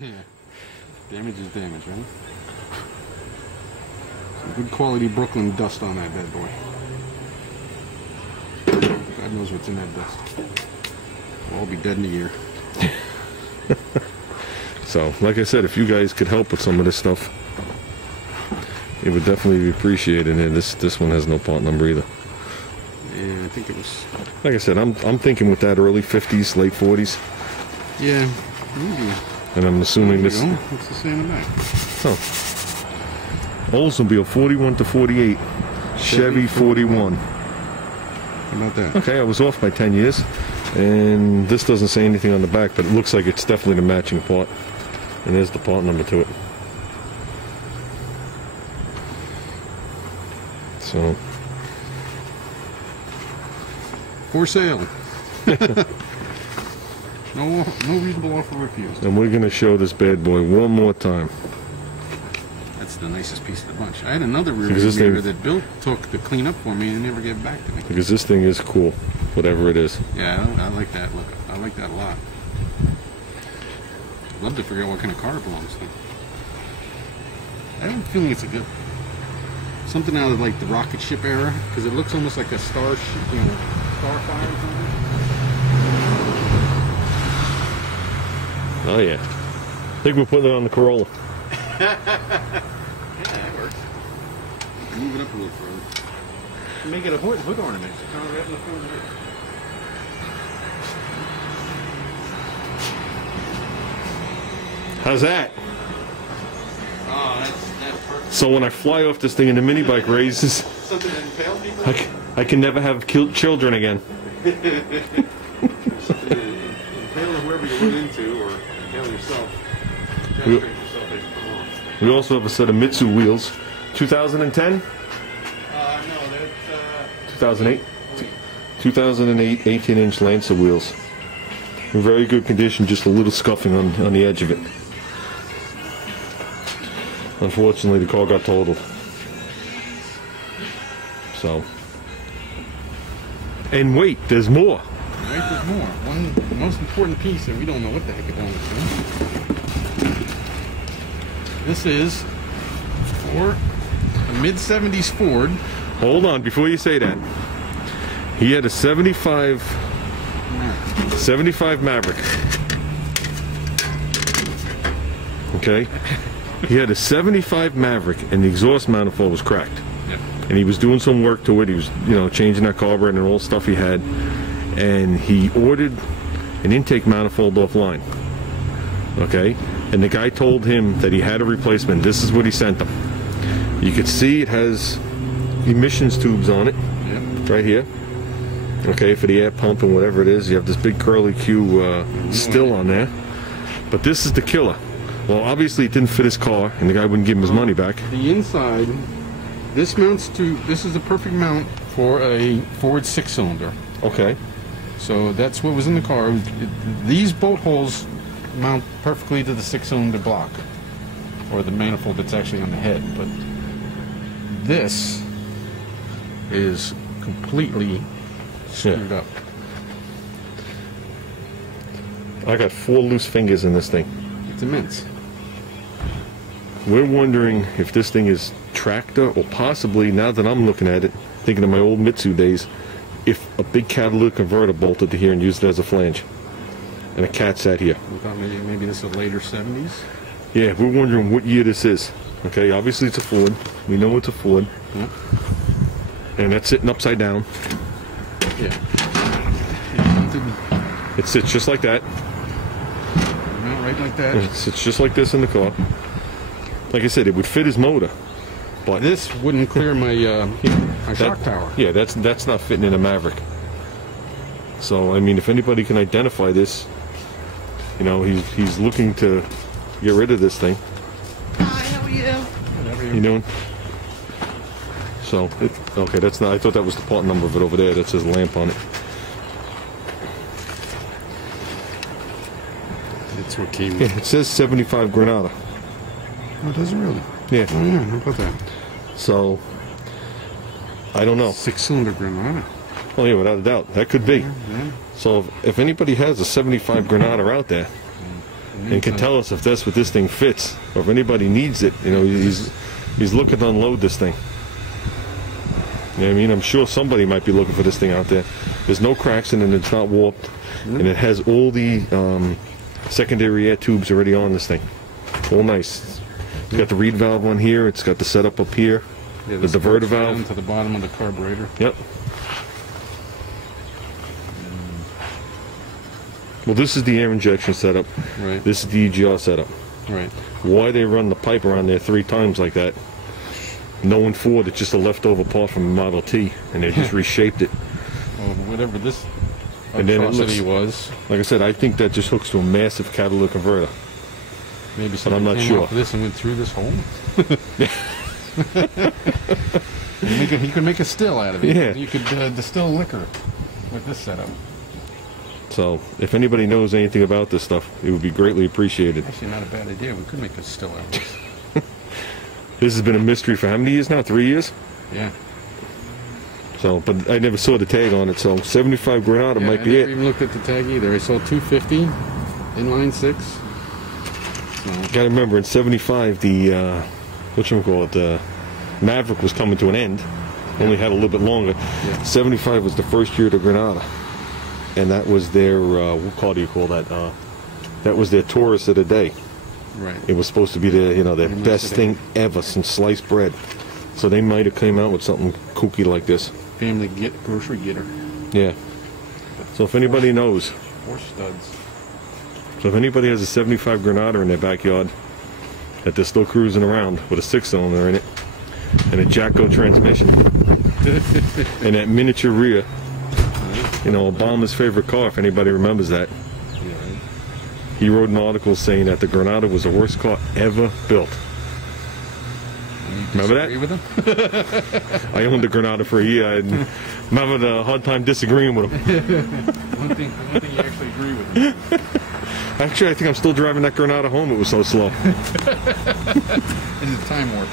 Yeah. Damage is damage, right? Some good quality Brooklyn dust on that bad boy. God knows what's in that dust. We'll all be dead in a year. So, like I said, if you guys could help with some of this stuff, it would definitely be appreciated. And this one has no part number either. Yeah, I think it was. Like I said, I'm thinking with that early 50s, late 40s. Yeah, maybe. And I'm assuming this. What's the say in the back? Oh. Oldsmobile 41 to 48. Chevy 41. How about that? Okay, I was off by 10 years. And this doesn't say anything on the back, but it looks like it's definitely the matching part. And there's the part number to it. So. For sale. No reasonable offer refused. And we're going to show this bad boy one more time. That's the nicest piece of the bunch. I had another rear mirror that Bill took to clean up for me and never gave back to me. Because this thing is cool, whatever it is. Yeah, I like that look. I like that a lot. I'd love to figure out what kind of car it belongs to. I have a feeling it's a good... something out of like the rocket ship era, because it looks almost like a Starfire or something. Oh yeah. I think we're putting it on the Corolla. Yeah, that works. Move it up a little further. Make it a hood ornament. Right in the front of it. How's that? Oh, that's perfect. So when I fly off this thing in the mini bike races, Something that impales people? I can never have children again. Something to impale whoever you run into, or impale yourself. We also have a set of Mitsu wheels. 2010? No, that's 2008? 2008 18-inch Lancer wheels. In very good condition, just a little scuffing on the edge of it. Unfortunately, the car got totaled. So. And wait, there's more. Right, there's more. One most important piece, and we don't know what the heck it belongs to. This is for a mid-70s Ford. Hold on, before you say that. He had a 75 Maverick. Okay? He had a 75 Maverick, and the exhaust manifold was cracked. Yep. And he was doing some work to it. He was, changing that carburetor and all the stuff he had. And he ordered an intake manifold offline. Okay? And the guy told him that he had a replacement. This is what he sent them. You could see it has emissions tubes on it. Yep. Right here. Okay, for the air pump and whatever it is. You have this big curly Q still on there. But this is the killer. Well, obviously it didn't fit his car, and the guy wouldn't give him his money back. The inside, this is the perfect mount for a Ford 6-cylinder. Okay. So that's what was in the car. These bolt holes mount perfectly to the 6-cylinder block, or the manifold that's actually on the head. But this is completely screwed up. I got 4 loose fingers in this thing. It's immense. We're wondering if this thing is tractor, or possibly, now that I'm looking at it, thinking of my old Mitsu days, if a big catalytic converter bolted to here and used it as a flange. And a cat sat here. We thought maybe this is later 70s. Yeah, we're wondering what year this is. Okay, obviously it's a Ford. We know it's a Ford. Yep. And that's sitting upside down. Yeah. It sits just like that. Right like that. It sits just like this in the car. Like I said, it would fit his motor. But this wouldn't clear my shock tower. Yeah, that's not fitting in a Maverick. So I mean, if anybody can identify this, he's looking to get rid of this thing. Hi, how are you? Whatever You doing? So okay, that's not. I thought that was the part number of it over there. That says lamp on it. It's what came. Yeah, it says 75 Granada. Oh, it doesn't really. Yeah. Oh yeah, how about that? So I don't know. 6-cylinder Granada. Oh yeah, without a doubt, that could be. Yeah. So if anybody has a 75 Granada out there, and can tell us if that's what this thing fits, or if anybody needs it. You know, he's looking to unload this thing. You know what I mean? I'm sure somebody might be looking for this thing out there. There's no cracks in it, and it's not warped, and it has all the secondary air tubes already on this thing. All nice. It's got the reed valve on here. It's got the setup up here. Yeah, the diverter valve down to the bottom of the carburetor. Yep. Well, this is the air injection setup. Right. This is the EGR setup. Right. Why they run the pipe around there 3 times like that? Knowing Ford, it's just a leftover part from the Model T, and they just reshaped it. Well, whatever this And then it atrocity looks, was, like I said, I think that just hooks to a massive catalytic converter. maybe I'm something not came sure. off of this and went through this hole. He could make a still out of it. Yeah. You could distill liquor with this setup. So, if anybody knows anything about this stuff, it would be greatly appreciated. Actually, not a bad idea. We could make a still out of this. This has been a mystery for how many years now? 3 years? Yeah. So, but I never saw the tag on it, so 75 Granada Yeah, might I be never it. even looked at the tag either. I saw 250 inline 6. So, Gotta remember, in 75, the, whatchamacallit, the Maverick was coming to an end. Only had a little bit longer. Yeah. 75 was the first year of the Granada. And that was their, what car do you call that? That was their Taurus of the day. right. It was supposed to be the, you know, the Pretty much best today. thing ever since sliced bread. So they might have came out with something kooky like this. Family grocery getter. Yeah. So if anybody knows, 4 studs. so if anybody has a 75 Granada in their backyard that they're still cruising around with a 6-cylinder in it and a Jacko transmission and that miniature rear, you know, Obama's favorite car, if anybody remembers that. Yeah, right. He wrote an article saying that the Granada was the worst car ever built. And you Remember that? disagree with him? I owned the Granada for a year. I'm having a hard time disagreeing with him. One thing you actually agree with him. Actually, I think I'm still driving that Granada home. It was so slow. This is time warp.